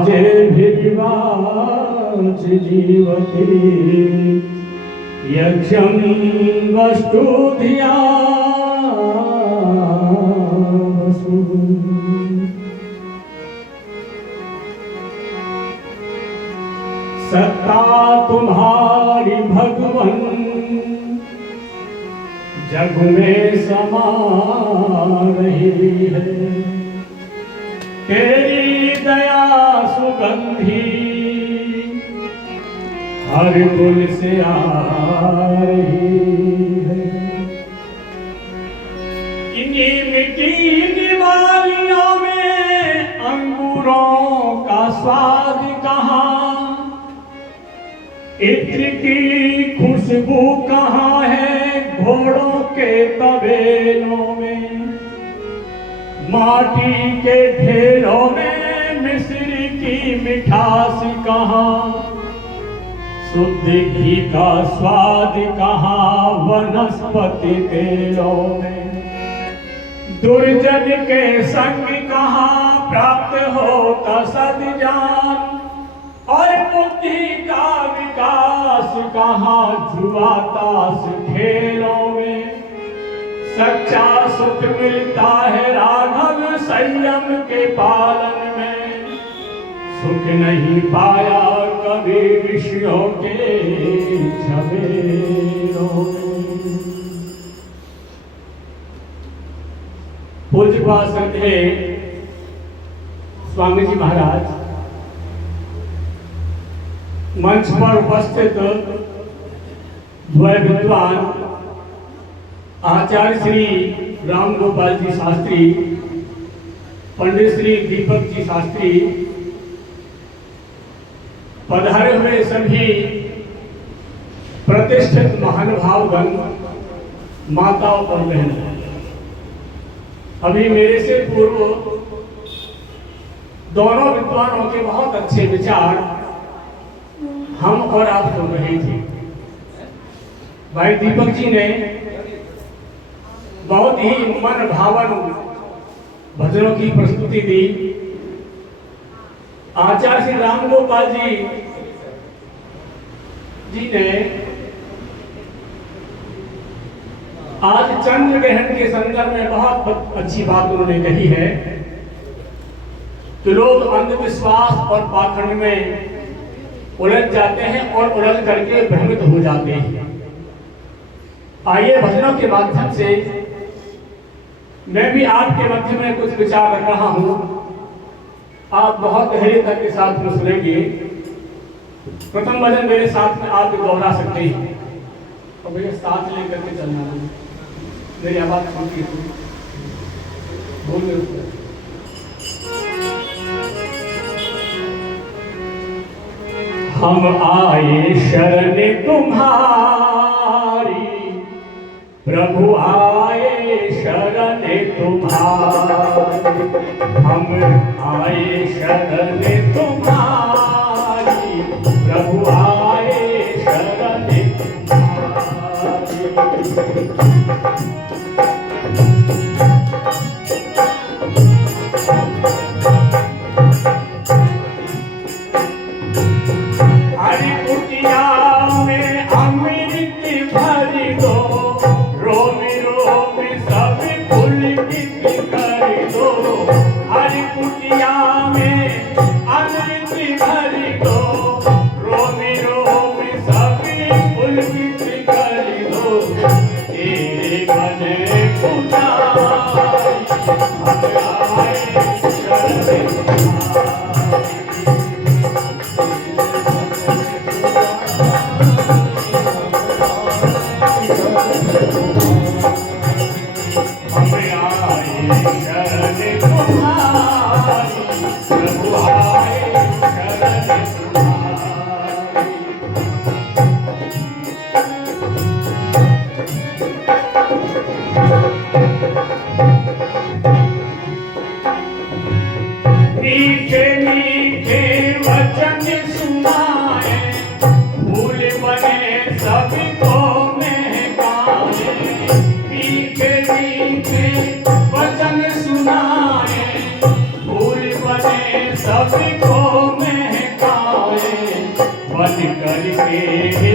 वाजेभिर्वाच जीवति यक्षं वस्तु धिया वसु। सत्ता तुम्हारी भगवन जग में समा रही है, तेरी दया सुगंधी हर कुल से आ रही है। इन्हीं मिट्टी निवालियों में अंगूरों का स्वाद कहाँ, इत्र की खुशबू कहाँ है घोड़ों के तबेलों में, माटी के ढेरों में मिस्र की मिठास कहाँ, शुद्ध घी का स्वाद कहाँ वनस्पति तेलों में, दुर्जन के संग कहाँ प्राप्त होता सद्जान, और बुद्धि का विकास कहाँ जुआ ताश खेलों में। सच्चा सुख मिलता है राघव संयम के पालन में, सुख नहीं पाया कभी विषयों के झमेलों में। पूज्य श्रद्धेय स्वामी जी महाराज मंच पर उपस्थित द्वय विद्वान आचार्य श्री राम गोपाल जी शास्त्री, पंडित श्री दीपक जी शास्त्री, पधारे हुए सभी प्रतिष्ठित महानुभावगण, माताओं और बहनों, अभी मेरे से पूर्व दोनों विद्वानों के बहुत अच्छे विचार हम और आप सुन रहे थे। भाई दीपक जी ने बहुत ही मन भावन भजनों की प्रस्तुति दी। आचार्य श्री राम गोपाल जी ने आज चंद्र ग्रहण के संदर्भ में बहुत अच्छी बात उन्होंने कही है कि लोग अंधविश्वास और पाखंड में उलझ जाते हैं और उलझ करके भ्रमित हो जाते हैं। आइए भजनों के माध्यम से मैं भी आपके मध्य में कुछ विचार रख रहा हूं, आप बहुत धैर्यता के साथ में सुनेंगे। प्रथम भजन मेरे साथ में आप दोहरा सकते हैं और भैया साथ लेकर के चलना है। मेरी आवाज सुनती है, बोल रहे हो। हम आए शरण तुम्हारी, प्रभु आए शरण तुम्हारी, हम आए शरण तुम्हारी, प्रभु आए शरण तुम्हारी। मीठे मीठे वचन सुनाए, फूल बने सबको महकाए। मीठे मीठे वचन सुनाए, फूल बने सबको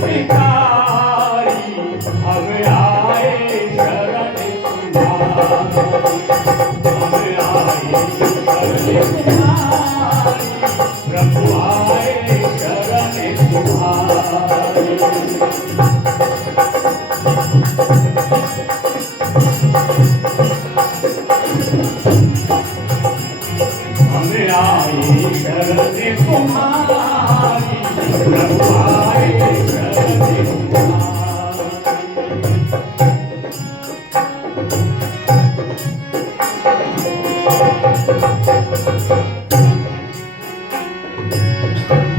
भिखारी, हम आए शरण तुम्हारी, हम आए शरण तुम्हारी, प्रभु आए शरण तुम्हारी। हम आए शरण तुम्हारी, प्रभु आए शरण तुम्हारी।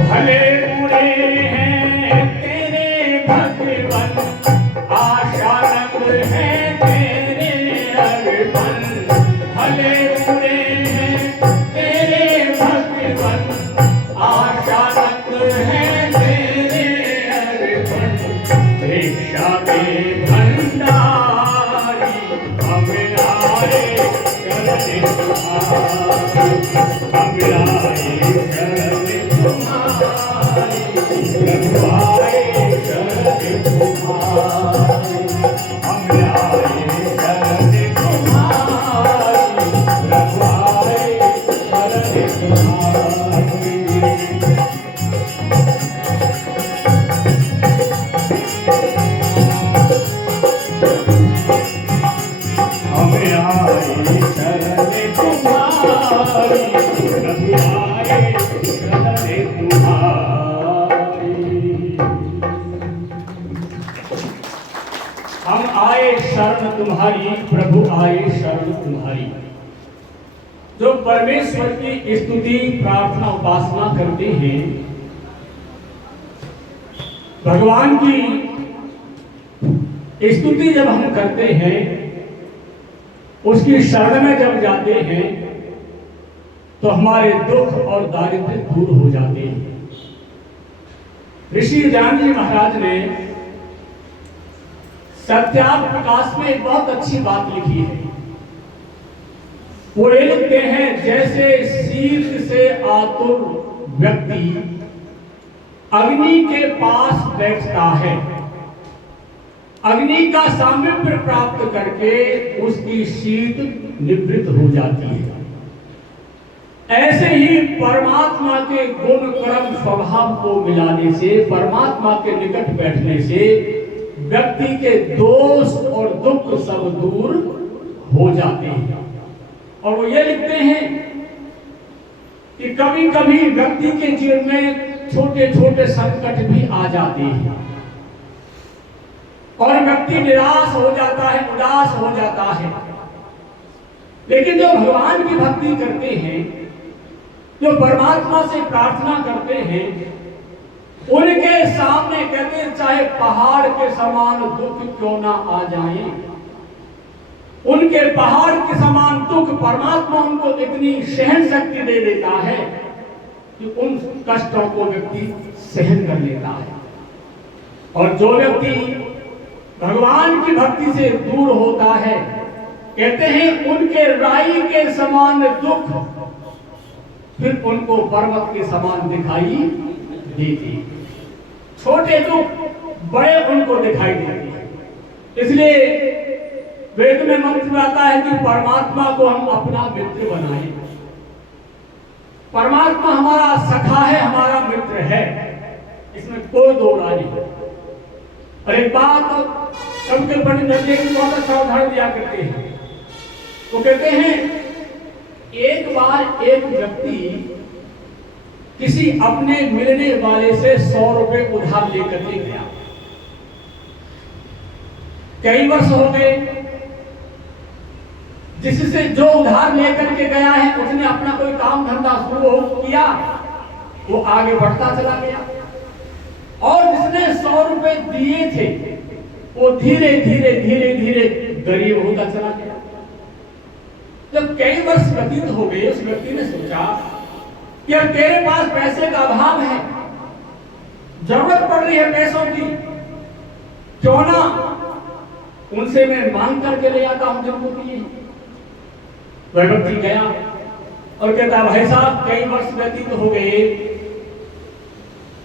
भले बुरे हैं तेरे भगवन, आशा रंग है तेरे अर्पण। भले बुरे हैं तेरे भगवन, आशा रंग है तेरे अर्पण। भिक्षा के भंडारी, हम आए शरण तुम्हारी, हम आए शरण तुम्हारी, प्रभु आए शरण तुम्हारी, हम आए शरण तुम्हारी, प्रभु आए शरण तुम्हारी। हम आए शरण तुम्हारी, प्रभु आए शरण तुम्हारी। हम आए शरण तुम्हारी, प्रभु आए शरण तुम्हारी। जो परमेश्वर की स्तुति प्रार्थना उपासना करते हैं, भगवान की स्तुति जब हम करते हैं, उसकी शरण में जब जाते हैं, तो हमारे दुख और दारिद्र्य दूर हो जाते हैं। ऋषि जानकी महाराज ने सत्यार्थ प्रकाश में एक बहुत अच्छी बात लिखी है। वो ये लिखते हैं, जैसे शीत से आतुर व्यक्ति अग्नि के पास बैठता है, अग्नि का सामीप्य प्राप्त करके उसकी शीत निवृत्त हो जाती है, ऐसे ही परमात्मा के गुण कर्म स्वभाव को मिलाने से, परमात्मा के निकट बैठने से व्यक्ति के दोष और दुख सब दूर हो जाते हैं। और वो ये लिखते हैं कि कभी कभी व्यक्ति के जीवन में छोटे छोटे संकट भी आ जाते हैं और व्यक्ति निराश हो जाता है, उदास हो जाता है। लेकिन जो भगवान की भक्ति करते हैं, जो परमात्मा से प्रार्थना करते हैं, उनके सामने कहते हैं चाहे पहाड़ के समान दुख क्यों ना आ जाए, उनके पहाड़ के समान दुख परमात्मा उनको इतनी सहन शक्ति दे देता है कि उन कष्टों को व्यक्ति सहन कर लेता है। और जो व्यक्ति भगवान की भक्ति से दूर होता है, कहते हैं उनके राई के समान दुख फिर उनको पर्वत के समान दिखाई देती, छोटे दुख बड़े उनको दिखाई देते। इसलिए वेद में मंत्र आता है कि परमात्मा को हम अपना मित्र बनाएं। परमात्मा हमारा सखा है, हमारा मित्र है, इसमें कोई दो राय नहीं। और एक बात सबके पंडित नजर की बहुत अच्छा उदाहरण दिया करते हैं। वो कहते हैं एक बार एक व्यक्ति किसी अपने मिलने वाले से 100 रुपए उधार लेकर के गया। कई वर्ष हो गए, जिससे जो उधार लेकर के गया है उसने अपना कोई काम धंधा शुरू किया, वो आगे बढ़ता चला गया। और जिसने 100 रुपए दिए थे वो धीरे धीरे धीरे धीरे गरीब होता चला गया। जब कई वर्ष व्यतीत हो गए, उस व्यक्ति ने सोचा कि अब तेरे पास पैसे का अभाव है, जरूरत पड़ रही है पैसों की, क्यों ना उनसे मैं मांग करके ले आता हूं जिनको दिए। वह व्यक्ति गया और कहता भाई साहब कई वर्ष व्यतीत हो गए,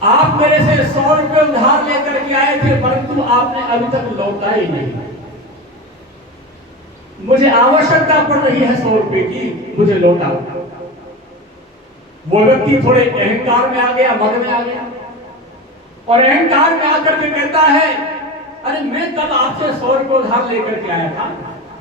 आप मेरे से 100 रुपये उधार लेकर के आए थे, परंतु आपने अभी तक लौटा ही नहीं। मुझे आवश्यकता पड़ रही है 100 रुपये की, मुझे लौटाओ। वो व्यक्ति थोड़े अहंकार में आ गया, मद में आ गया, और अहंकार में आकर के कहता है, अरे मैं कल आपसे 100 रुपये उधार लेकर के आया था,